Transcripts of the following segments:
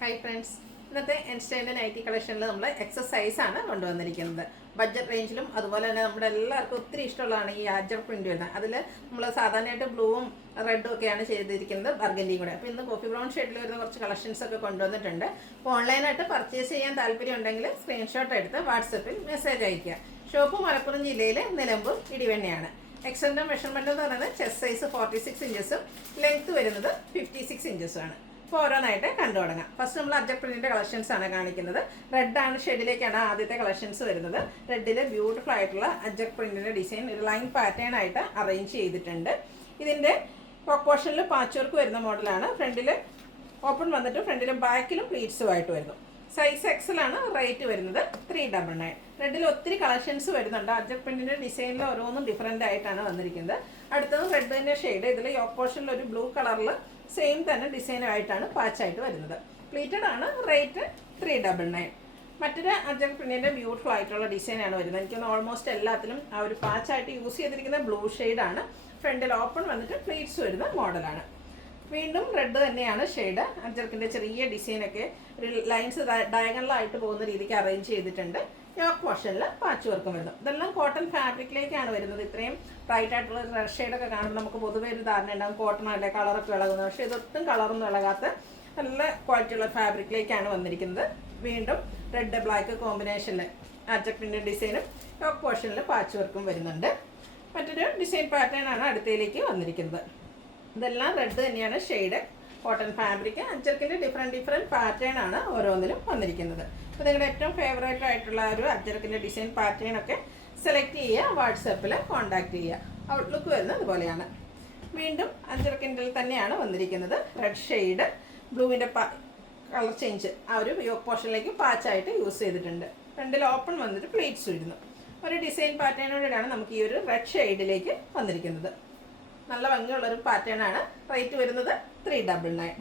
Hi friends, ഇന്നത്തെ ഇൻസ്റ്റൈൻ്റെ nightie കളക്ഷനിൽ നമ്മൾ എക്സസൈസാണ് കൊണ്ടുവന്നിരിക്കുന്നത്. ബഡ്ജറ്റ് റേഞ്ചിലും അതുപോലെ തന്നെ നമ്മുടെ എല്ലാവർക്കും ഒത്തിരി ഇഷ്ടമുള്ളതാണ് ഈ ആജർ പ്രിൻ്റ് വരുന്നത്. അതിൽ നമ്മൾ സാധാരണയായിട്ട് ബ്ലൂവും റെഡും ഒക്കെയാണ് ചെയ്തിരിക്കുന്നത്, ബർഗൻഡിയും കൂടെ. അപ്പോൾ ഇന്ന് കോഫി ബ്രൗൺ ഷെയ്ഡിൽ വരുന്ന കുറച്ച് കളക്ഷൻസ് ഒക്കെ കൊണ്ടുവന്നിട്ടുണ്ട്. അപ്പോൾ ഓൺലൈനായിട്ട് പർച്ചേസ് ചെയ്യാൻ താല്പര്യം ഉണ്ടെങ്കിൽ സ്ക്രീൻഷോട്ട് എടുത്ത് വാട്സപ്പിൽ മെസ്സേജ് അയയ്ക്കുക. ഷോപ്പ് മലപ്പുറം ജില്ലയിലെ നിലമ്പൂർ ഇടിവെണ്ണയാണ്. എക്സ്റ്റൻഡ് മെഷർമെൻറ്റ് എന്ന് പറയുന്നത് ചെസ്റ്റ് സൈസ് 46 ഇഞ്ചസും ലെങ്ത്ത് വരുന്നത് 56 ഇഞ്ചസും ആണ്. അപ്പോൾ ഓരോന്നായിട്ട് കണ്ടു തുടങ്ങാം. ഫസ്റ്റ് നമ്മൾ അജക് പ്രിന്റിൻ്റെ കളക്ഷൻസ് ആണ് കാണിക്കുന്നത്. റെഡാണ് ഷെയ്ഡിലേക്കാണ് ആദ്യത്തെ കളക്ഷൻസ് വരുന്നത്. റെഡിൽ ബ്യൂട്ടിഫുൾ ആയിട്ടുള്ള അജക് പ്രിന്റിൻ്റെ ഡിസൈൻ ഒരു ലൈൻ പാറ്റേൺ ആയിട്ട് അറേഞ്ച് ചെയ്തിട്ടുണ്ട്. ഇതിൻ്റെ പോർഷനിൽ പാച്ച് വർക്ക് വരുന്ന മോഡലാണ്. ഫ്രണ്ടിൽ ഓപ്പൺ വന്നിട്ട് ഫ്രണ്ടിലും ബാക്കിലും പ്ലീറ്റ്സുമായിട്ട് വരുന്നു. സൈസ് എക്സലാണ്. റേറ്റ് വരുന്നത് 399. റെഡിൽ ഒത്തിരി കളക്ഷൻസ് വരുന്നുണ്ട്. അജക് പ്രിന്റിൻ്റെ ഡിസൈനിൽ ഓരോന്നും ഡിഫറൻ്റ് ആയിട്ടാണ് വന്നിരിക്കുന്നത്. അടുത്തത് റെഡിൻ്റെ ഷെയ്ഡ്. ഇതിൽ പോർഷനിൽ ഒരു ബ്ലൂ കളറിൽ സെയിം തന്നെ ഡിസൈനുമായിട്ടാണ് പാച്ചായിട്ട് വരുന്നത്. പ്ലീറ്റഡ് ആണ്. റേറ്റ് 399. മറ്റൊരു അജക് പ്രിന്റിൻ്റെ ബ്യൂട്ടിഫുൾ ആയിട്ടുള്ള ഡിസൈനാണ് വരുന്നത്. എനിക്കൊന്ന് ഓൾമോസ്റ്റ് എല്ലാത്തിലും ആ ഒരു പാച്ചായിട്ട് യൂസ് ചെയ്തിരിക്കുന്ന ബ്ലൂ ഷെയ്ഡാണ്. ഫ്രണ്ടിൽ ഓപ്പൺ വന്നിട്ട് പ്ലീറ്റ്സ് വരുന്ന മോഡലാണ്. വീണ്ടും റെഡ് തന്നെയാണ് ഷെയ്ഡ്. അജർക്കിൻ്റെ ചെറിയ ഡിസൈനൊക്കെ ഒരു ലൈൻസ് ഡയഗണലായിട്ട് പോകുന്ന രീതിക്ക് അറേഞ്ച് ചെയ്തിട്ടുണ്ട്. യോക്ക് പോർഷനിൽ പാച്ച് വർക്കും വരുന്നു. ഇതെല്ലാം കോട്ടൺ ഫാബ്രിക്കിലേക്കാണ് വരുന്നത്. ഇത്രയും ബ്രൈറ്റ് ആയിട്ടുള്ള റെഡ് ഷെയ്ഡൊക്കെ കാണുമ്പോൾ നമുക്ക് പൊതുവേ ഒരു ധാരണ ഉണ്ടാകും കോട്ടൺ അല്ലേ കളറൊക്കെ ഇളകുന്നത്. പക്ഷേ ഇതൊട്ടും കളറൊന്നും ഇളകാത്ത നല്ല ക്വാളിറ്റിയുള്ള ഫാബ്രിക്കിലേക്കാണ് വന്നിരിക്കുന്നത്. വീണ്ടും റെഡ് ബ്ലാക്ക് കോമ്പിനേഷനിൽ അജക്കിൻ്റെ ഡിസൈനും യോക്ക് പോർഷനിൽ പാച്ച് വർക്കും വരുന്നുണ്ട്. മറ്റൊരു ഡിസൈൻ പാറ്റേൺ ആണ് അടുത്തയിലേക്ക് വന്നിരിക്കുന്നത്. ഇതെല്ലാം റെഡ് തന്നെയാണ് ഷെയ്ഡ്. Cotton fabric. അജർക്കിൻ്റെ ഡിഫറെൻറ്റ് പാറ്റേൺ ആണ് ഓരോന്നിലും വന്നിരിക്കുന്നത്. അപ്പോൾ നിങ്ങളുടെ ഏറ്റവും ഫേവറേറ്റ് ആയിട്ടുള്ള ഒരു അജർക്കിൻ്റെ ഡിസൈൻ പാറ്റേൺ ഒക്കെ സെലക്ട് ചെയ്യുക, വാട്സാപ്പിൽ കോൺടാക്ട് ചെയ്യുക. ഔട്ട്ലുക്ക് വരുന്നത് അതുപോലെയാണ്. വീണ്ടും അജർക്കിൻ്റെ തന്നെയാണ് വന്നിരിക്കുന്നത്. റെഡ് ഷെയ്ഡ് ബ്ലൂവിൻ്റെ കളർ ചേഞ്ച് ആ ഒരു യോക്ക് പോർഷനിലേക്ക് പാച്ചായിട്ട് യൂസ് ചെയ്തിട്ടുണ്ട്. ഫ്രണ്ടിൽ ഓപ്പൺ വന്നിട്ട് പ്ലീറ്റ്സ് വരുന്നു. ഒരു ഡിസൈൻ പാറ്റേണോടെയാണ് നമുക്ക് ഈ ഒരു റെഡ് ഷെയ്ഡിലേക്ക് വന്നിരിക്കുന്നത്. നല്ല ഭംഗിയുള്ളൊരു പാറ്റേൺ ആണ്. റേറ്റ് വരുന്നത് 399.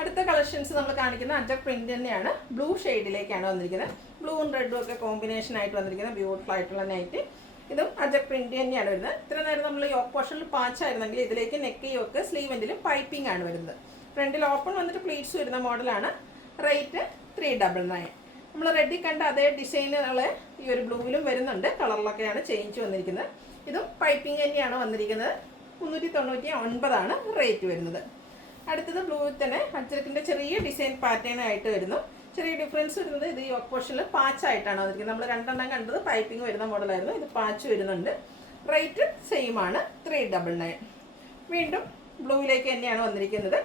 അടുത്ത കളക്ഷൻസ് നമ്മൾ കാണിക്കുന്ന അജക് പ്രിന്റ് തന്നെയാണ്. ബ്ലൂ ഷെയ്ഡിലേക്കാണ് വന്നിരിക്കുന്നത്. ബ്ലൂവും റെഡും ഒക്കെ കോമ്പിനേഷൻ ആയിട്ട് വന്നിരിക്കുന്ന ബ്യൂട്ടിഫുൾ ആയിട്ടുള്ള നൈറ്റ്. ഇതും അജക് പ്രിന്റ് തന്നെയാണ് വരുന്നത്. ഇത്ര നേരം നമ്മൾ യോക്ക് പോർഷനിൽ പാച്ചായിരുന്നെങ്കിൽ ഇതിലേക്ക് നെക്ക് യോക്ക് സ്ലീവെൻറ്റിലും പൈപ്പിംഗ് ആണ് വരുന്നത്. ഫ്രണ്ടിൽ ഓപ്പൺ വന്നിട്ട് പ്ലീറ്റ്സ് വരുന്ന മോഡലാണ്. റേറ്റ് 399. നമ്മൾ റെഡിൽ കണ്ട അതേ ഡിസൈനുകൾ ഈ ഒരു ബ്ലൂവിലും വരുന്നുണ്ട്. കളറിലൊക്കെയാണ് ചേഞ്ച് വന്നിരിക്കുന്നത്. ഇതും പൈപ്പിംഗ് തന്നെയാണ് വന്നിരിക്കുന്നത്. 399 റേറ്റ് വരുന്നത്. അടുത്തത് ബ്ലൂവിൽ തന്നെ അജർക്കിൻ്റെ ചെറിയ ഡിസൈൻ പാറ്റേൺ ആയിട്ട് വരുന്നു. ചെറിയ ഡിഫറൻസ് വരുന്നത് ഇത് യോക്ക് പോർഷനിൽ പാച്ചായിട്ടാണ് വന്നിരിക്കുന്നത്. നമ്മൾ രണ്ടെണ്ണം കണ്ടത് പൈപ്പിംഗ് വരുന്ന മോഡലായിരുന്നു. ഇത് പാച്ച് വരുന്നുണ്ട്. റേറ്റ് സെയിം ആണ്, 399. വീണ്ടും ബ്ലൂവിലേക്ക് തന്നെയാണ് വന്നിരിക്കുന്നത്.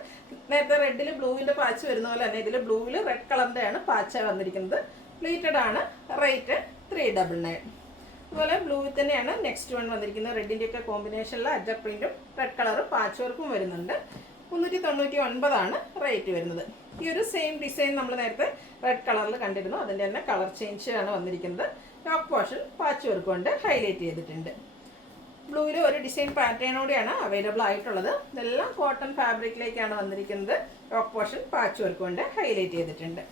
നേരത്തെ റെഡിൽ ബ്ലൂവിൻ്റെ പാച്ച് വരുന്ന പോലെ തന്നെ ഇതിൽ ബ്ലൂവിൽ റെഡ് കളറിൻ്റെ ആണ് പാച്ച് വന്നിരിക്കുന്നത്. പ്ലീറ്റഡ് ആണ്. റേറ്റ് 399. അതുപോലെ ബ്ലൂവിൽ തന്നെയാണ് നെക്സ്റ്റ് വൺ വന്നിരിക്കുന്നത്. റെഡിൻ്റെയൊക്കെ കോമ്പിനേഷനിൽ അജക് പ്രിൻറ്റും റെഡ് കളറും പാച്ച് വർക്കും വരുന്നുണ്ട്. 399 റേറ്റ് വരുന്നത്. ഈ ഒരു സെയിം ഡിസൈൻ നമ്മൾ നേരത്തെ റെഡ് കളറിൽ കണ്ടിരുന്നു. അതിൻ്റെ തന്നെ കളർ ചേഞ്ച് ആണ് വന്നിരിക്കുന്നത്. യോക്ക് പോർഷൻ പാച്ച് വർക്ക് കൊണ്ട് ഹൈലൈറ്റ് ചെയ്തിട്ടുണ്ട്. ബ്ലൂവിൽ ഒരു ഡിസൈൻ പാറ്റേണോടെയാണ് അവൈലബിൾ ആയിട്ടുള്ളത്. ഇതെല്ലാം കോട്ടൺ ഫാബ്രിക്കിലേക്കാണ് വന്നിരിക്കുന്നത്. യോക്ക് പോർഷൻ പാച്ച് വർക്ക് കൊണ്ട് ഹൈലൈറ്റ് ചെയ്തിട്ടുണ്ട്.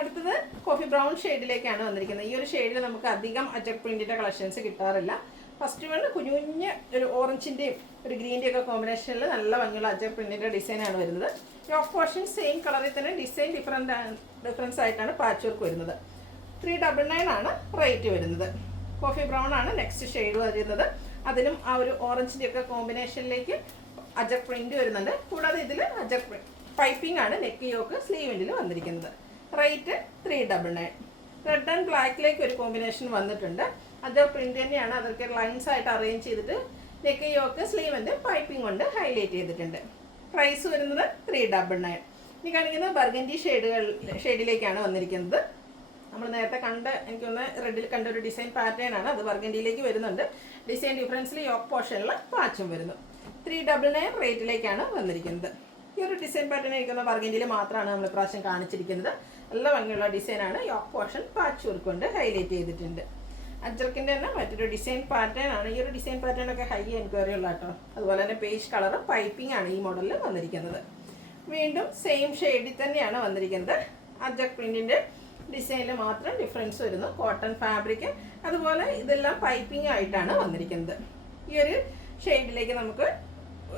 അടുത്തത് കോഫി ബ്രൗൺ ഷെയ്ഡിലേക്കാണ് വന്നിരിക്കുന്നത്. ഈ ഒരു ഷെയ്ഡിൽ നമുക്ക് അധികം അജക് പ്രിന്റിൻ്റെ കളക്ഷൻസ് കിട്ടാറില്ല. ഫസ്റ്റ് വൺ കുഞ്ഞുകുഞ്ഞ് ഒരു ഓറഞ്ചിൻ്റെയും ഒരു ഗ്രീൻ്റെയും ഒക്കെ കോമ്പിനേഷനിൽ നല്ല ഭംഗിയുള്ള അജക് പ്രിന്റിൻ്റെ ഡിസൈനാണ് വരുന്നത്. യോക്ക് പോർഷൻ സെയിം കളറിൽ തന്നെ ഡിസൈൻ ഡിഫറൻസ് ആയിട്ടാണ് പാച്ച് വർക്ക് വരുന്നത്. 399 റേറ്റ് വരുന്നത്. കോഫി ബ്രൗൺ ആണ് നെക്സ്റ്റ് ഷെയ്ഡ് വരുന്നത്. അതിലും ആ ഒരു ഓറഞ്ചിൻ്റെ ഒക്കെ കോമ്പിനേഷനിലേക്ക് അജക് പ്രിന്റ് വരുന്നുണ്ട്. കൂടാതെ ഇതിൽ അജക് പൈപ്പിംഗ് ആണ് നെക്ക് യോക്ക് സ്ലീവെൻറ്റിൽ വന്നിരിക്കുന്നത്. റേറ്റ് 399. റെഡ് ആൻഡ് ബ്ലാക്കിലേക്ക് ഒരു കോമ്പിനേഷൻ വന്നിട്ടുണ്ട്. അത് പ്രിന്റ് തന്നെയാണ്. അതൊക്കെ ലൈൻസ് ആയിട്ട് അറേഞ്ച് ചെയ്തിട്ട് നെക്ക് യോക്ക് സ്ലീവെൻ്റ് പൈപ്പിംഗ് കൊണ്ട് ഹൈലൈറ്റ് ചെയ്തിട്ടുണ്ട്. പ്രൈസ് വരുന്നത് 399. ഇനി കാണിക്കുന്നത് ബർഗൻഡി ഷെയ്ഡിലേക്കാണ് വന്നിരിക്കുന്നത്. നമ്മൾ നേരത്തെ എനിക്കൊന്ന് റെഡിൽ കണ്ട ഒരു ഡിസൈൻ പാറ്റേൺ ആണ്. അത് ബർഗൻഡിയിലേക്ക് വരുന്നുണ്ട്. ഡിസൈൻ ഡിഫറൻസിൽ യോക്ക് പോർഷനിൽ പാച്ചും വരുന്നു. 399 റേറ്റിലേക്കാണ് വന്നിരിക്കുന്നത്. ഈ ഒരു ഡിസൈൻ പാറ്റേൺ ഇരിക്കുന്ന ബർഗൻഡിയിൽ മാത്രമാണ് നമ്മൾ ഇപ്രാവശ്യം കാണിച്ചിരിക്കുന്നത്. നല്ല ഭംഗിയുള്ള ഡിസൈനാണ്. യോക്ക് പോർഷൻ പാച്ച് വർക്ക് കൊണ്ട് ഹൈലൈറ്റ് ചെയ്തിട്ടുണ്ട്. അജർക്കിൻ്റെ തന്നെ മറ്റൊരു ഡിസൈൻ പാറ്റേൺ ആണ്. ഈ ഒരു ഡിസൈൻ പാറ്റേൺ ഒക്കെ ഹൈ എൻക്വയറി ഉള്ള കേട്ടോ. അതുപോലെ തന്നെ പേജ് കളർ പൈപ്പിംഗ് ആണ് ഈ മോഡലിൽ വന്നിരിക്കുന്നത്. വീണ്ടും സെയിം ഷെയ്ഡിൽ തന്നെയാണ് വന്നിരിക്കുന്നത്. അജക് പ്രിന്റിൻ്റെ ഡിസൈനിൽ മാത്രം ഡിഫറൻസ് വരുന്നു. കോട്ടൺ ഫാബ്രിക് അതുപോലെ ഇതെല്ലാം പൈപ്പിംഗ് ആയിട്ടാണ് വന്നിരിക്കുന്നത്. ഈ ഒരു ഷെയ്ഡിലേക്ക് നമുക്ക്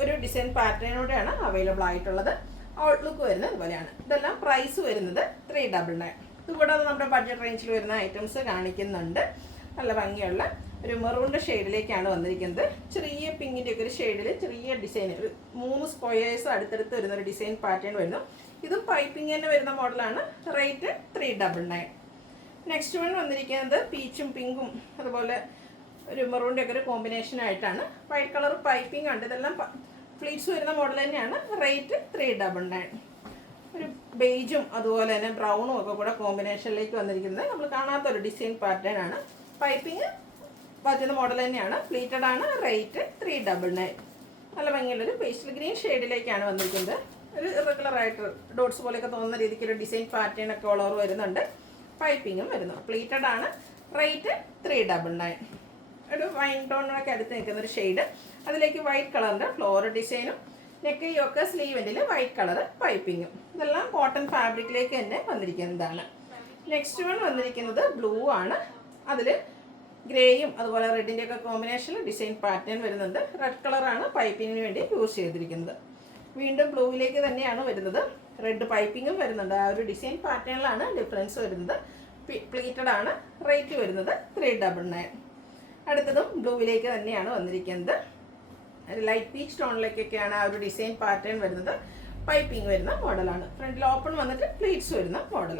ഒരു ഡിസൈൻ പാറ്റേണോടെയാണ് അവൈലബിൾ ആയിട്ടുള്ളത്. ഔട്ട്ലുക്ക് വരുന്നത് ഇതുപോലെയാണ്. ഇതെല്ലാം പ്രൈസ് വരുന്നത് 399. ഇതുകൂടാതെ നമ്മുടെ ബഡ്ജറ്റ് റേഞ്ചിൽ വരുന്ന ഐറ്റംസ് കാണിക്കുന്നുണ്ട്. നല്ല ഭംഗിയുള്ള ഒരു മെറൂണിൻ്റെ ഷെയ്ഡിലേക്കാണ് വന്നിരിക്കുന്നത്. ചെറിയ പിങ്കിൻ്റെ ഒക്കെ ഒരു ഷെയ്ഡിൽ ചെറിയ ഡിസൈൻ, ഒരു 3 സ്ക്വയേഴ്സ് അടുത്തടുത്ത് വരുന്ന ഒരു ഡിസൈൻ പാറ്റേൺ വരുന്നു. ഇതും പൈപ്പിംഗ് തന്നെ വരുന്ന മോഡലാണ്. റേറ്റ് 399. നെക്സ്റ്റ് വൺ വന്നിരിക്കുന്നത് പീച്ചും പിങ്കും അതുപോലെ ഒരു മെറൂണിൻ്റെ ഒക്കെ ഒരു കോമ്പിനേഷൻ ആയിട്ടാണ്. വൈറ്റ് കളർ പൈപ്പിംഗ് ഉണ്ട്. ഇതെല്ലാം ഫ്ലീറ്റ്സ് വരുന്ന മോഡൽ തന്നെയാണ്. റേറ്റ് 399. ഒരു ബേജും അതുപോലെ തന്നെ ബ്രൗണും ഒക്കെ കൂടെ കോമ്പിനേഷനിലേക്ക് വന്നിരിക്കുന്നത് നമ്മൾ കാണാത്തൊരു ഡിസൈൻ പാറ്റേൺ ആണ്. പൈപ്പിംഗ് പറ്റുന്ന മോഡൽ തന്നെയാണ്. പ്ലീറ്റഡ് ആണ്. റേറ്റ് 399. നല്ല ഭംഗിയുള്ളൊരു പേസ്റ്റൽ ഗ്രീൻ ഷെയ്ഡിലേക്കാണ് വന്നിരിക്കുന്നത്. ഒരു ഇറഗുലർ ആയിട്ട് ഡോട്ട്സ് പോലെയൊക്കെ തോന്നുന്ന രീതിക്ക് ഒരു ഡിസൈൻ പാറ്റേൺ ഒക്കെ ഓൾ ഓവർ വരുന്നുണ്ട്. പൈപ്പിങ്ങും വരുന്നു. പ്ലീറ്റഡ് ആണ്. റേറ്റ് 399. ഒരു വൈൻ ടോണിനൊക്കെ അടുത്ത് നിൽക്കുന്ന ഒരു ഷെയ്ഡ്, അതിലേക്ക് വൈറ്റ് കളറിൻ്റെ ഫ്ലോറൽ ഡിസൈനും നെക്ക് യോക്ക് സ്ലീവെൻറ്റിൽ വൈറ്റ് കളർ പൈപ്പിങ്ങും. ഇതെല്ലാം കോട്ടൺ ഫാബ്രിക്കിലേക്ക് തന്നെ വന്നിരിക്കുന്നതാണ്. നെക്സ്റ്റ് വൺ വന്നിരിക്കുന്നത് ബ്ലൂ ആണ്. അതിൽ ഗ്രേയും അതുപോലെ റെഡിൻ്റെ ഒക്കെ കോമ്പിനേഷനിൽ ഡിസൈൻ പാറ്റേൺ വരുന്നുണ്ട്. റെഡ് കളറാണ് പൈപ്പിങ്ങിന് വേണ്ടി യൂസ് ചെയ്തിരിക്കുന്നത്. വീണ്ടും ബ്ലൂവിലേക്ക് തന്നെയാണ് വരുന്നത്. റെഡ് പൈപ്പിങ്ങും വരുന്നുണ്ട്. ആ ഒരു ഡിസൈൻ പാറ്റേണിലാണ് ഡിഫറൻസ് വരുന്നത്. പ്ലീറ്റഡ് ആണ്. റേറ്റ് വരുന്നത് 399. അടുത്തതും ബ്ലൂവിലേക്ക് തന്നെയാണ് വന്നിരിക്കുന്നത്. ലൈറ്റ് പീച്ച് ടോണിലേക്കൊക്കെയാണ് ആ ഒരു ഡിസൈൻ പാറ്റേൺ വരുന്നത്. പൈപ്പിംഗ് വരുന്ന മോഡലാണ്. ഫ്രണ്ടിൽ ഓപ്പൺ വന്നിട്ട് പ്ലീറ്റ്സ് വരുന്ന മോഡൽ.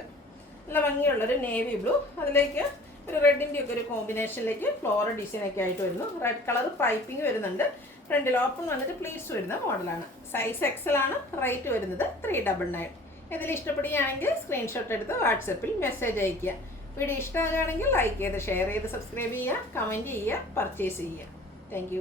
നല്ല ഭംഗിയുള്ളൊരു നേവി ബ്ലൂ, അതിലേക്ക് ഒരു റെഡിൻ്റെ ഒക്കെ ഒരു കോമ്പിനേഷനിലേക്ക് ഫ്ലോറൽ ഡിസൈനൊക്കെ ആയിട്ട് വരുന്നു. റെഡ് കളർ പൈപ്പിംഗ് വരുന്നുണ്ട്. ഫ്രണ്ടിൽ ഓപ്പൺ വന്നിട്ട് പ്ലീറ്റ്സ് വരുന്ന മോഡലാണ്. സൈസ് എക്സൽ ആണ്. റേറ്റ് വരുന്നത് 399. ഇതിൽ ഇഷ്ടപ്പെടുകയാണെങ്കിൽ സ്ക്രീൻഷോട്ട് എടുത്ത് വാട്സപ്പിൽ മെസ്സേജ് അയയ്ക്കുക. വീഡിയോ ഇഷ്ടമാകുകയാണെങ്കിൽ ലൈക്ക് ചെയ്ത് ഷെയർ ചെയ്ത് സബ്സ്ക്രൈബ് ചെയ്യുക, കമൻറ്റ് ചെയ്യുക, പർച്ചേസ് ചെയ്യുക. താങ്ക്